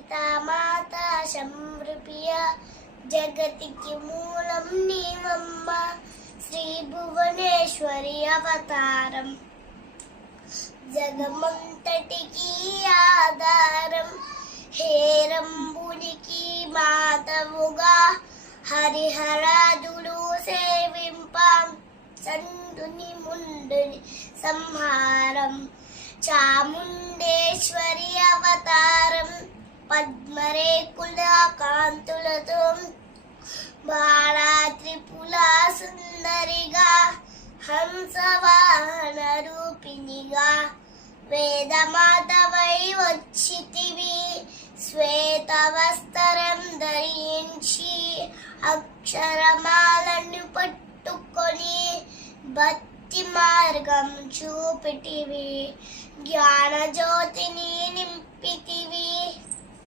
సీతామాత సంరూపియ జగతికి మూలం నీవమ్మ శ్రీ భువనేశ్వరి అవతారం జగమంతటికి ఆధారం హేరంబునికి మాతవుగా హరిహరాదులు సేవింప చండుని ముండుని సంహారం చాముండేశ్వరి అవతారం పద్మరేకుల కాంతులతో బాలా త్రిపుల సుందరిగా హంసవాహన రూపిణిగా వేదమాతవై వచ్చితివి శ్వేత వస్త్రం ధరించి అక్షరమాలను పట్టుకొని భక్తి మార్గం చూపితివి జ్ఞాన జ్యోతిని నింపితివి